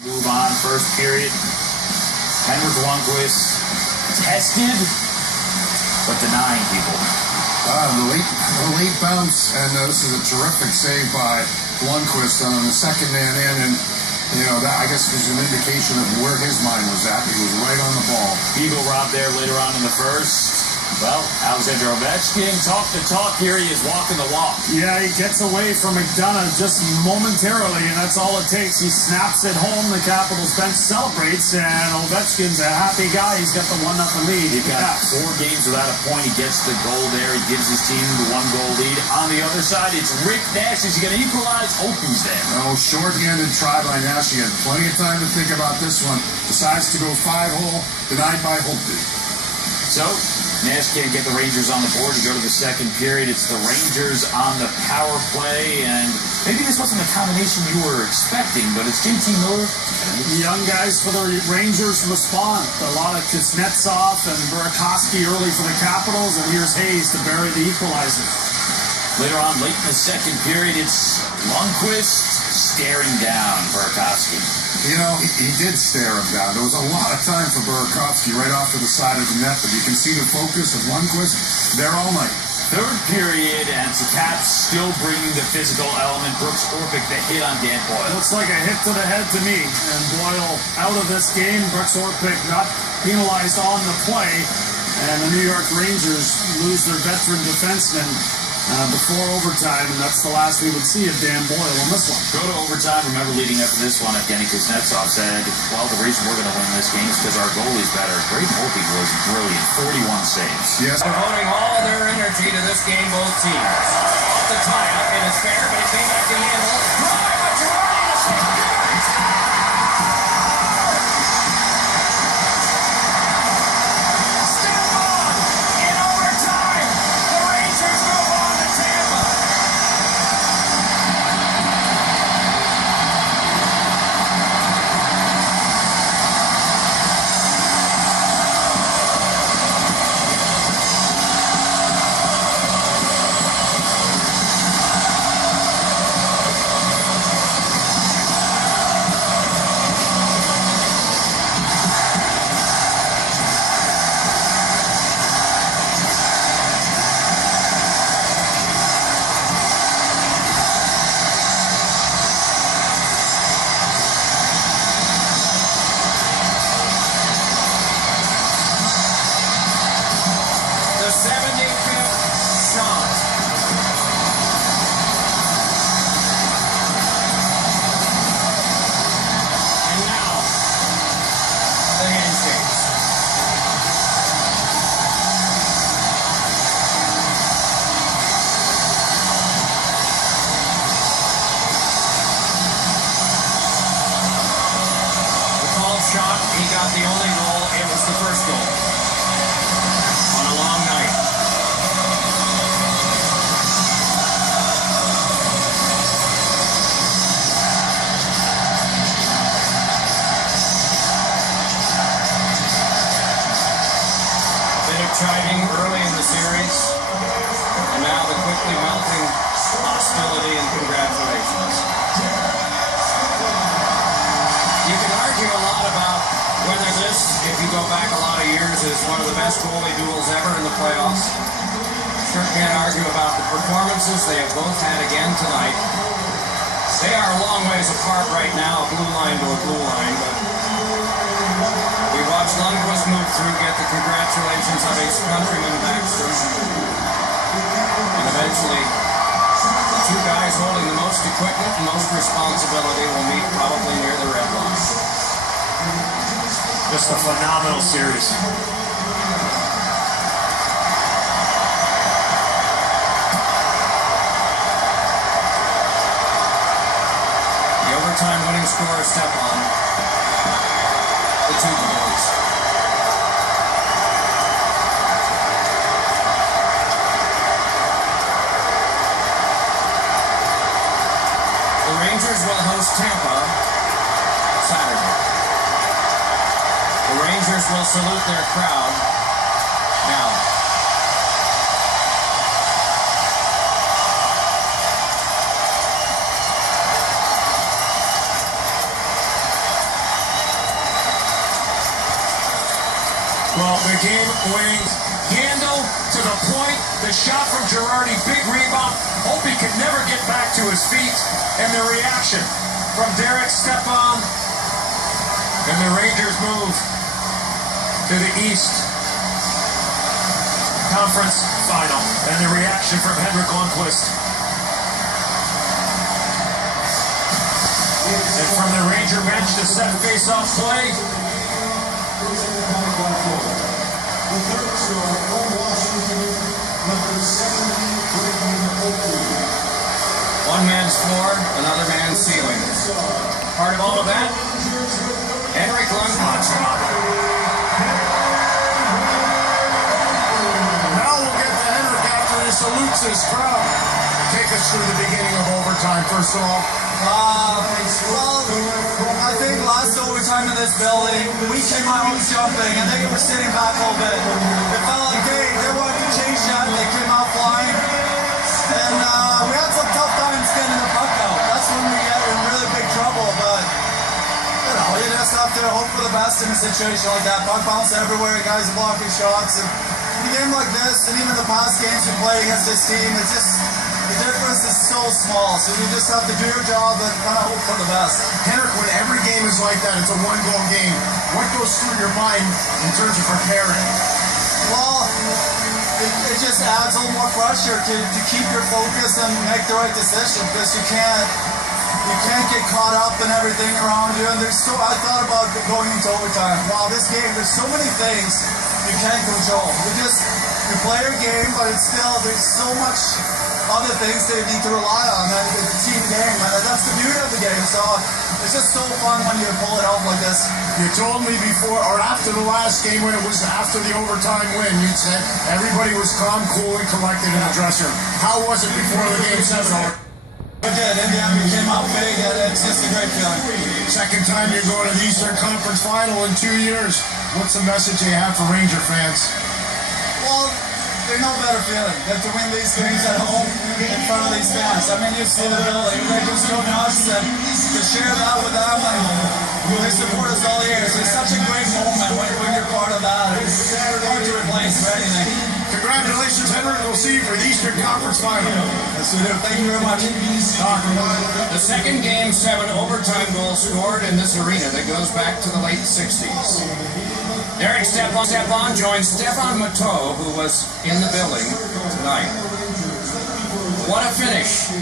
Move on, first period. Henrik Lundqvist tested, but denying people. The late bounce, and this is a terrific save by Lundqvist on the second man in, and that I guess is an indication of where his mind was at. He was right on the ball. Eagle robbed there later on in the first. Well, Alexander Ovechkin, talk the talk here. He is walking the walk. Yeah, he gets away from McDonough just momentarily, and that's all it takes. He snaps it home. The Capitals bench celebrates, and Ovechkin's a happy guy. He's got the 1-0 lead. He got 4 games without a point. He gets the goal there. He gives his team the 1-goal lead. On the other side, it's Rick Nash. Is he going to equalize? Hope he's there. No, short-handed try by Nash. He had plenty of time to think about this one. Decides to go 5-hole, denied by Holtby. So, Nash can't get the Rangers on the board. You go to the second period. It's the Rangers on the power play, and maybe this wasn't the combination you were expecting, but it's JT Miller. Young guys for the Rangers respond. A lot of Kuznetsov and Burakovsky early for the Capitals, and here's Hayes to bury the equalizer. Later on, late in the second period, it's Lundqvist staring down Burakovsky. He did stare him down. There was a lot of time for Burakovsky right off to the side of the net, but you can see the focus of Lundqvist there all night. Third period, and the Caps still bringing the physical element. Brooks Orpik, the hit on Dan Boyle. Looks like a hit to the head to me. And Boyle out of this game. Brooks Orpik not penalized on the play. And the New York Rangers lose their veteran defenseman before overtime, and that's the last we would see of Dan Boyle on this one. Go to overtime. Remember, leading up to this one, Evgeny Kuznetsov said, well, the reason we're going to win this game is because our goalie's better. Braden Holtby was brilliant. 41 saves. Yes. Devoting all their energy to this game, both teams. Off the tie-up, it is fair, but it came back to handle. Drive, but Girardi to save. The only goal, it was the first goal on a long night. A bit of chiding early in the series, and now the quickly melting hostility and congratulations. You can argue a lot about whether this, if you go back a lot of years, is one of the best goalie duels ever in the playoffs. Sure can't argue about the performances they have both had again tonight. They are a long ways apart right now, blue line to a blue line, but we watched Lundqvist move through, get the congratulations of his countryman Backstrom, and eventually the two guys holding the most equipment and most responsibility will meet probably near the red line. Just a phenomenal series. The overtime winning scorer, Stepan. The two goalies. The Rangers will host Tampa Saturday. The Rangers will salute their crowd now. Well, the game-winning handle to the point. The shot from Girardi, big rebound. Opie could never get back to his feet. And the reaction from Derek Stepan. And the Rangers move to the East Conference Final. And the reaction from Henrik Lundqvist. And from the Ranger bench to set face-off play. One man's floor, another man's ceiling. Part of all of that, Henrik Lundqvist. Now we'll get to Henrik after he salutes his crowd. Take us through the beginning of overtime, first of all. I think last overtime in this building, we came out jumping, and they were sitting back a little bit. It felt like they wanted to change that. They came out flying, and we had some tough times getting the puck out. That's when we get in really big trouble, but you just have to hope for the best in a situation like that. Puck bounce everywhere, guys are blocking shots, and in a game like this, and even the past games we play against this team, it's just the difference is so small, so you just have to do your job and kind of hope for the best. Henrik, when every game is like that, it's a one-goal game. What goes through your mind in terms of preparing? Well, it just adds a little more pressure to keep your focus and make the right decision, because you can't get caught up in everything around you. And I thought about going into overtime. Wow, this game, there's so many things you can't control. You play your game, but there's so much other things that you need to rely on, and it's a team game, and that's the beauty of the game. So it's just so fun when you pull it off like this. You told me before, or after the last game, when it was after the overtime win, you said everybody was calm, cool, and collected in the dressing room. How was it before the game 7? We did. Indiana came out big, and it's just a great feeling. Second time you're going to the Eastern Conference Final in 2 years. What's the message you have for Ranger fans? Well, there's no better feeling than to win these games at home in front of these fans. I mean, you see the building, they just go nuts, and to share that with them, and they support us all year. It's such a great moment when you're part of that. It's hard to replace for anything. Congratulations, Henrik. We'll see you for the Eastern Conference Final. Yes, we do. Thank you very much. The second Game 7 overtime goal scored in this arena that goes back to the late 60s. Derek Stepan joins Stefan Matteau, who was in the building tonight. What a finish.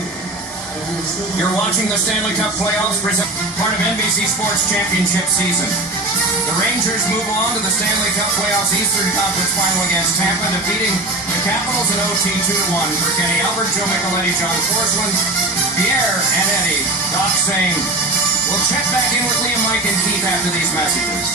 You're watching the Stanley Cup playoffs, part of NBC Sports Championship season. The Rangers move on to the Stanley Cup playoffs Eastern Conference Final against Tampa, defeating the Capitals in OT 2-1 for Kenny Albert, Joe Micheletti, John Forsland, Pierre, and Eddie. Doc saying, we'll check back in with Liam, Mike, and Keith after these messages.